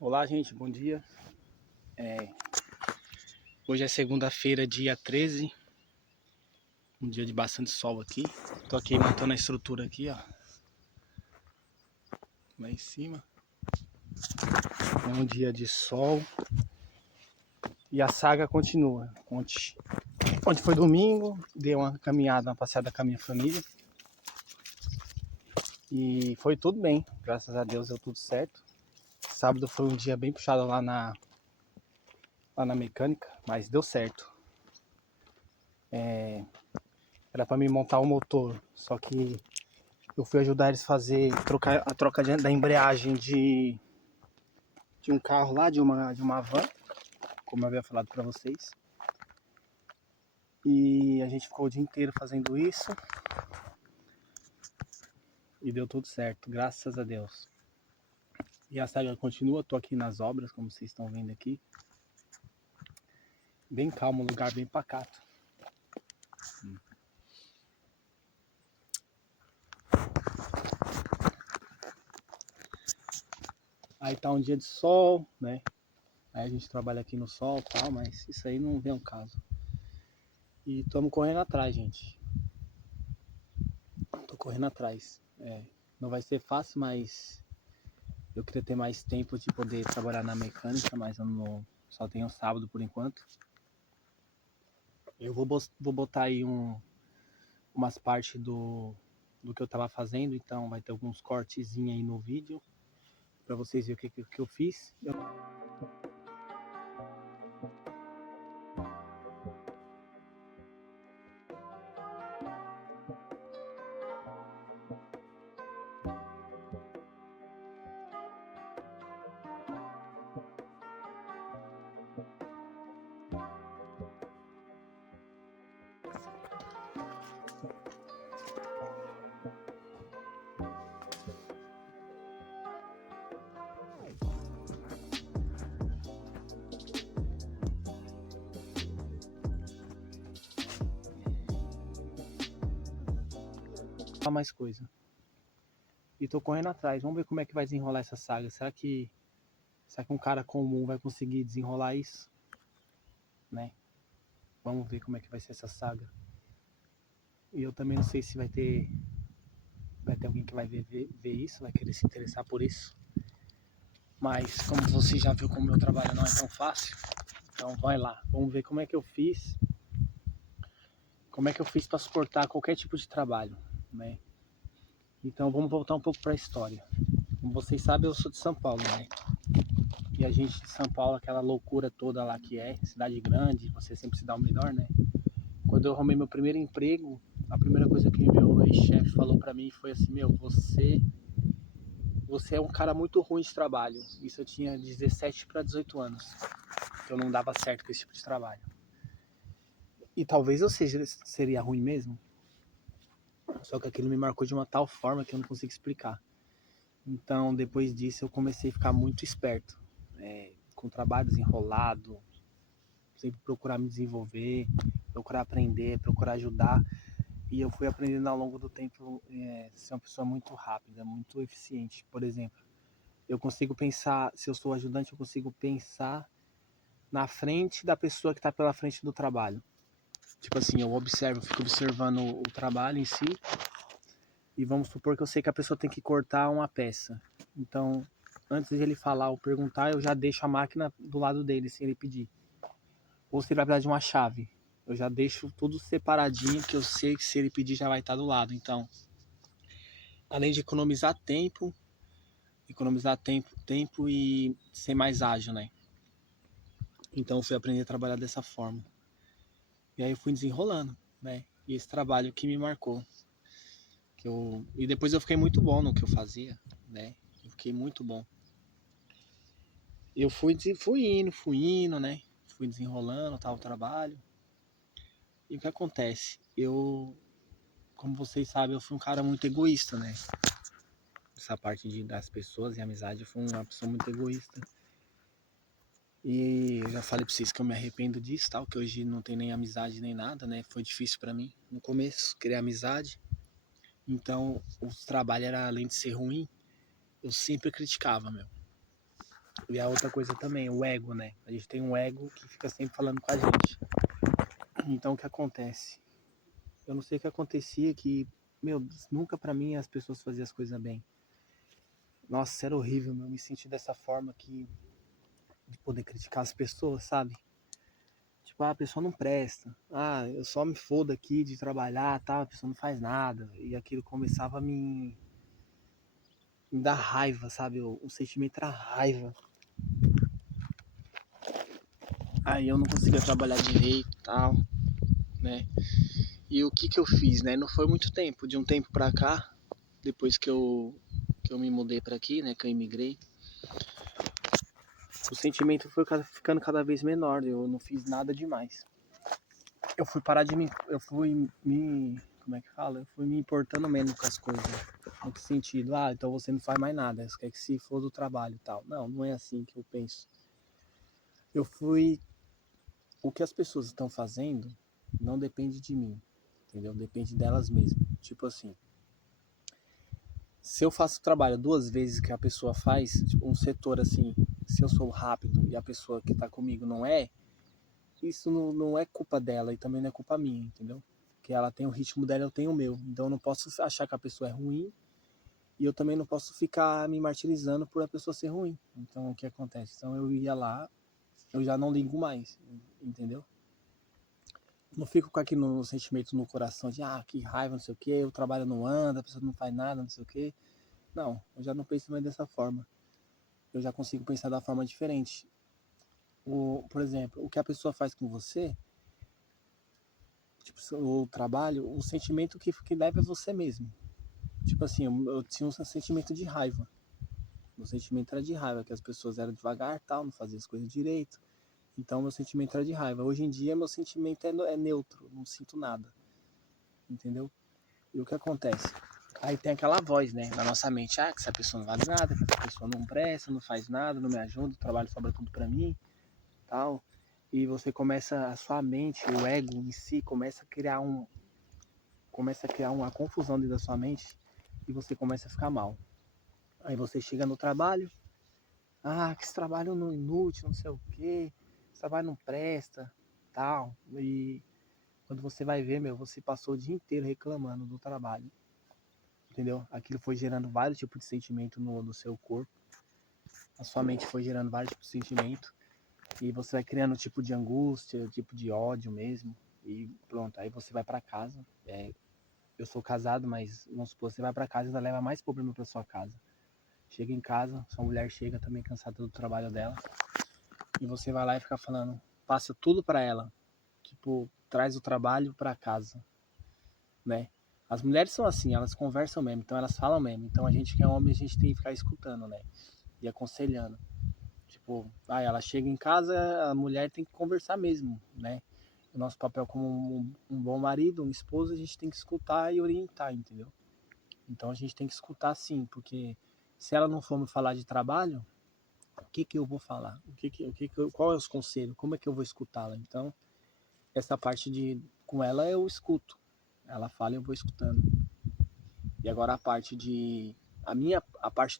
Olá, gente, bom dia. Hoje é segunda-feira, dia 13, um dia de bastante sol aqui. Tô aqui montando a estrutura aqui, ó. Lá em cima. É um dia de sol. E a saga continua. Ontem foi domingo, dei uma caminhada, uma passeada com a minha família. E foi tudo bem, graças a Deus deu tudo certo. Sábado foi um dia bem puxado lá na mecânica, mas deu certo. Era para mim montar o motor, só que eu fui ajudar eles a fazer a troca da embreagem de um carro lá, de uma van, como eu havia falado para vocês. E a gente ficou o dia inteiro fazendo isso e deu tudo certo, graças a Deus. E a saga continua, tô aqui nas obras, como vocês estão vendo aqui. Bem calmo, um lugar bem pacato. Aí tá um dia de sol, né? Aí a gente trabalha aqui no sol e tal, mas isso aí não vem ao caso. E estamos correndo atrás, gente. Tô correndo atrás. Não vai ser fácil, mas eu queria ter mais tempo de poder trabalhar na mecânica, mas eu não, só tenho sábado por enquanto. Eu vou botar aí umas partes do que eu tava fazendo, então vai ter alguns cortezinhos aí no vídeo para vocês verem o que eu fiz. Mais coisa. E tô correndo atrás. Vamos ver como é que vai desenrolar essa saga. Será que um cara comum vai conseguir desenrolar isso? Né? Vamos ver como é que vai ser essa saga. E eu também não sei se vai ter alguém que vai ver isso, vai querer se interessar por isso. Mas como você já viu como o meu trabalho não é tão fácil, então vai lá, vamos ver como é que eu fiz. Como é que eu fiz para suportar qualquer tipo de trabalho, né? Então vamos voltar um pouco para a história. Como vocês sabem, eu sou de São Paulo, né? E a gente de São Paulo, aquela loucura toda lá que é, cidade grande, você sempre se dá o melhor, né? Quando eu arrumei meu primeiro emprego, a primeira coisa que meu ex-chefe falou para mim foi assim: meu, você é um cara muito ruim de trabalho. Isso eu tinha 17 para 18 anos, que eu não dava certo com esse tipo de trabalho. E talvez eu seria ruim mesmo. Só que aquilo me marcou de uma tal forma que eu não consigo explicar. Então, depois disso, eu comecei a ficar muito esperto. Com trabalho desenrolado, sempre procurar me desenvolver, procurar aprender, procurar ajudar. E eu fui aprendendo ao longo do tempo ser uma pessoa muito rápida, muito eficiente. Por exemplo, eu consigo pensar, se eu sou ajudante, eu consigo pensar na frente da pessoa que está pela frente do trabalho. Tipo assim, fico observando o trabalho em si, e vamos supor que eu sei que a pessoa tem que cortar uma peça. Então, antes de ele falar ou perguntar, eu já deixo a máquina do lado dele, sem ele pedir. Ou se ele vai precisar de uma chave, eu já deixo tudo separadinho, que eu sei que se ele pedir já vai estar do lado. Então, além de economizar tempo e ser mais ágil, né? Então, eu fui aprender a trabalhar dessa forma. E aí eu fui desenrolando, né? E esse trabalho que me marcou. E depois eu fiquei muito bom no que eu fazia, né? Eu fiquei muito bom. Eu fui indo, né? Fui desenrolando tal o trabalho. E o que acontece? Como vocês sabem, eu fui um cara muito egoísta, né? Essa parte das pessoas e amizade, eu fui uma pessoa muito egoísta. E eu já falei pra vocês que eu me arrependo disso, tal, que hoje não tem nem amizade nem nada, né? Foi difícil pra mim no começo criar amizade. Então, o trabalho era, além de ser ruim, eu sempre criticava, meu. E a outra coisa também, o ego, né? A gente tem um ego que fica sempre falando com a gente. Então o que acontece? Eu não sei o que acontecia que, meu, nunca pra mim as pessoas faziam as coisas bem. Nossa, era horrível, meu, me sentir dessa forma que de poder criticar as pessoas, sabe? Tipo, ah, a pessoa não presta. Ah, eu só me fodo aqui de trabalhar, tá? A pessoa não faz nada. E aquilo começava a me dar raiva, sabe? O sentimento era raiva. Aí eu não conseguia trabalhar direito e tal, né? E o que que eu fiz, né? Não foi muito tempo. De um tempo pra cá, depois que eu me mudei pra aqui, né? Que eu imigrei, o sentimento foi ficando cada vez menor. Eu não fiz nada demais. Eu fui parar de me. Eu fui me. Como é que fala? Eu fui me importando menos com as coisas. No que sentido? Ah, então você não faz mais nada. Você quer que se for do trabalho e tal. Não, não é assim que eu penso. Eu fui. O que as pessoas estão fazendo não depende de mim. Entendeu? Depende delas mesmas. Tipo assim. Se eu faço o trabalho duas vezes que a pessoa faz, tipo, um setor assim, se eu sou rápido e a pessoa que tá comigo não é, isso não é culpa dela e também não é culpa minha, entendeu? Porque ela tem o ritmo dela, eu tenho o meu. Então eu não posso achar que a pessoa é ruim e eu também não posso ficar me martirizando por a pessoa ser ruim. Então o que acontece? Então eu ia lá, eu já não ligo mais, entendeu? Não fico com aquele sentimento no coração de, ah, que raiva, não sei o que, o trabalho não anda, a pessoa não faz nada, não sei o que. Não, eu já não penso mais dessa forma. Eu já consigo pensar da forma diferente. Por exemplo, o que a pessoa faz com você, tipo, o trabalho, o sentimento que leva é você mesmo. Tipo assim, eu tinha um sentimento de raiva. Meu sentimento era de raiva, que as pessoas eram devagar, tal, não faziam as coisas direito. Então meu sentimento era de raiva. Hoje em dia meu sentimento é neutro, não sinto nada. Entendeu? E o que acontece? Aí tem aquela voz, né, na nossa mente, ah, que essa pessoa não vale nada, que essa pessoa não presta, não faz nada, não me ajuda, o trabalho sobra tudo pra mim, tal. E você começa, a sua mente, o ego em si, começa a criar uma confusão dentro da sua mente e você começa a ficar mal. Aí você chega no trabalho, ah, que esse trabalho não inútil, não sei o quê, esse trabalho não presta, tal. E quando você vai ver, meu, você passou o dia inteiro reclamando do trabalho, entendeu? Aquilo foi gerando vários tipos de sentimento no seu corpo, a sua mente foi gerando vários tipos de sentimento e você vai criando um tipo de angústia, um tipo de ódio mesmo e pronto, aí você vai pra casa. Eu sou casado, mas vamos supor, você vai pra casa e ainda leva mais problema pra sua casa. Chega em casa, sua mulher chega também cansada do trabalho dela, e você vai lá e fica falando, passa tudo pra ela, tipo, traz o trabalho pra casa, né? As mulheres são assim, elas conversam mesmo, então elas falam mesmo. Então a gente que é homem, a gente tem que ficar escutando, né? E aconselhando. Tipo, ela chega em casa, a mulher tem que conversar mesmo, né? O nosso papel como um bom marido, um esposo, a gente tem que escutar e orientar, entendeu? Então a gente tem que escutar sim, porque se ela não for me falar de trabalho, o que que eu vou falar? Qual é os conselhos? Como é que eu vou escutá-la? Então, essa parte de com ela eu escuto. Ela fala e eu vou escutando. E agora a parte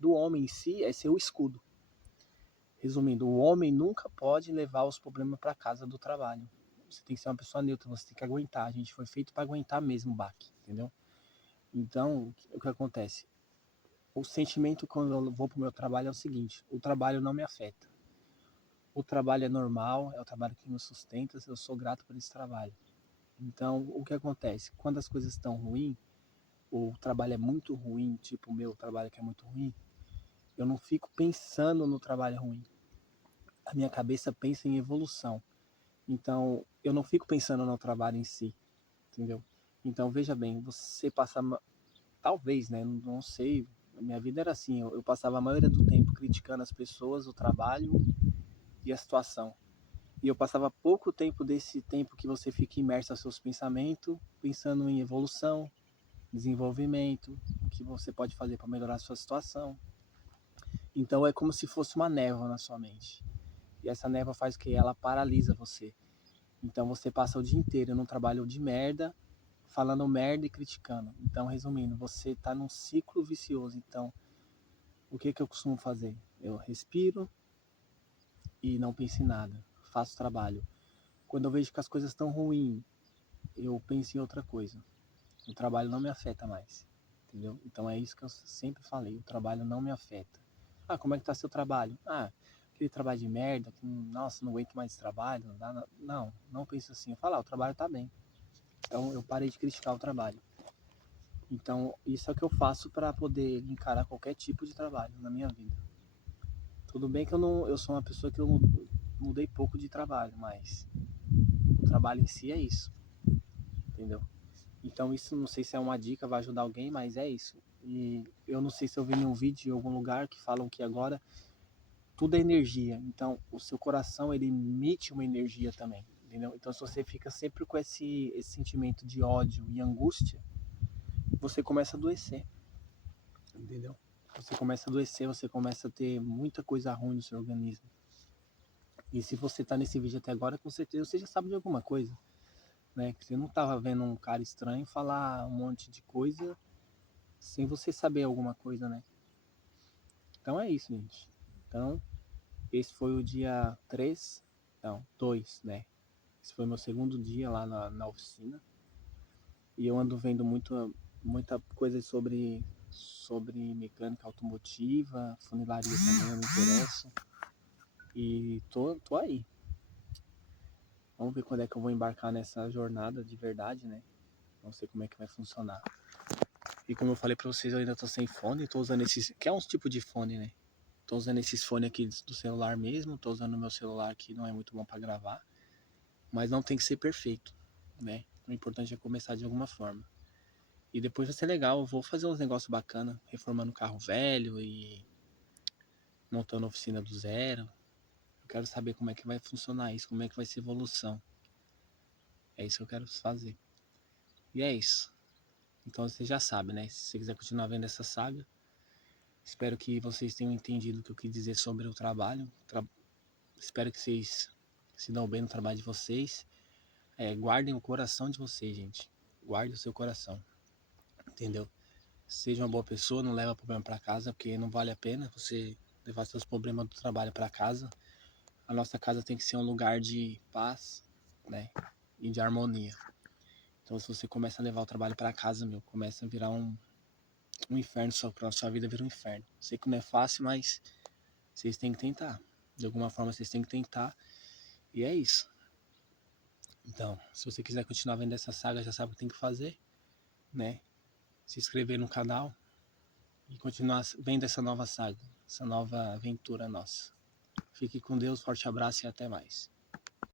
do homem em si é ser o escudo. Resumindo, o homem nunca pode levar os problemas para casa do trabalho. Você tem que ser uma pessoa neutra, você tem que aguentar. A gente foi feito para aguentar mesmo o baque, entendeu? Então, o que acontece? O sentimento quando eu vou pro meu trabalho é o seguinte: o trabalho não me afeta. O trabalho é normal, é o trabalho que me sustenta, eu sou grato por esse trabalho. Então, o que acontece? Quando as coisas estão ruins, o trabalho é muito ruim, tipo o meu trabalho que é muito ruim, eu não fico pensando no trabalho ruim. A minha cabeça pensa em evolução. Então, eu não fico pensando no trabalho em si, entendeu? Então, veja bem, você passa, talvez, né? Não sei, a minha vida era assim, eu passava a maioria do tempo criticando as pessoas, o trabalho e a situação. E eu passava pouco tempo desse tempo que você fica imerso aos seus pensamentos, pensando em evolução, desenvolvimento, o que você pode fazer para melhorar a sua situação. Então é como se fosse uma névoa na sua mente. E essa névoa faz o que? Ela paralisa você. Então você passa o dia inteiro num trabalho de merda, falando merda e criticando. Então, resumindo, você está num ciclo vicioso. Então, o que que eu costumo fazer? Eu respiro, e não penso em nada. Faço trabalho. Quando eu vejo que as coisas estão ruins, eu penso em outra coisa. O trabalho não me afeta mais, entendeu? Então é isso que eu sempre falei, o trabalho não me afeta. Ah, como é que tá seu trabalho? Ah, aquele trabalho de merda, que, nossa, não aguento mais esse trabalho. Não penso assim. Eu falo, o trabalho tá bem. Então eu parei de criticar o trabalho. Então isso é o que eu faço para poder encarar qualquer tipo de trabalho na minha vida. Tudo bem que eu sou uma pessoa que eu mudei pouco de trabalho, mas o trabalho em si é isso, entendeu? Então isso não sei se é uma dica, vai ajudar alguém, mas é isso. E eu não sei se eu vi em um vídeo em algum lugar que falam que agora tudo é energia. Então o seu coração ele emite uma energia também, entendeu? Então se você fica sempre com esse sentimento de ódio e angústia, você começa a adoecer, entendeu? Você começa a adoecer, você começa a ter muita coisa ruim no seu organismo. E se você tá nesse vídeo até agora, com certeza você já sabe de alguma coisa, né? Que você não tava vendo um cara estranho falar um monte de coisa sem você saber alguma coisa, né? Então é isso, gente. Então, esse foi o dia 3, não, 2, né? Esse foi meu segundo dia lá na oficina. E eu ando vendo muita coisa sobre mecânica automotiva, funilaria também, eu me interesso. E tô aí. Vamos ver quando é que eu vou embarcar nessa jornada de verdade, né? Não sei como é que vai funcionar. E como eu falei pra vocês, eu ainda tô sem fone, tô usando esses, que é um tipo de fone, né? Tô usando esses fones aqui do celular mesmo, tô usando o meu celular que não é muito bom pra gravar, mas não tem que ser perfeito, né? O importante é começar de alguma forma. E depois vai ser legal, eu vou fazer uns negócios bacanas, reformando carro velho e montando oficina do zero. Eu quero saber como é que vai funcionar isso, como é que vai ser a evolução. É isso que eu quero fazer. E é isso. Então você já sabe, né? Se você quiser continuar vendo essa saga, espero que vocês tenham entendido o que eu quis dizer sobre o trabalho. Espero que vocês se dão bem no trabalho de vocês. Guardem o coração de vocês, gente. Guarde o seu coração, entendeu? Seja uma boa pessoa, não leva problema para casa, porque não vale a pena você levar seus problemas do trabalho para casa. A nossa casa tem que ser um lugar de paz, né? E de harmonia. Então, se você começa a levar o trabalho para casa, começa a virar um inferno, sua vida vira um inferno. Sei que não é fácil, mas vocês têm que tentar. De alguma forma, vocês têm que tentar. E é isso. Então, se você quiser continuar vendo essa saga, já sabe o que tem que fazer, né? Se inscrever no canal e continuar vendo essa nova saga, essa nova aventura nossa. Fique com Deus, forte abraço e até mais.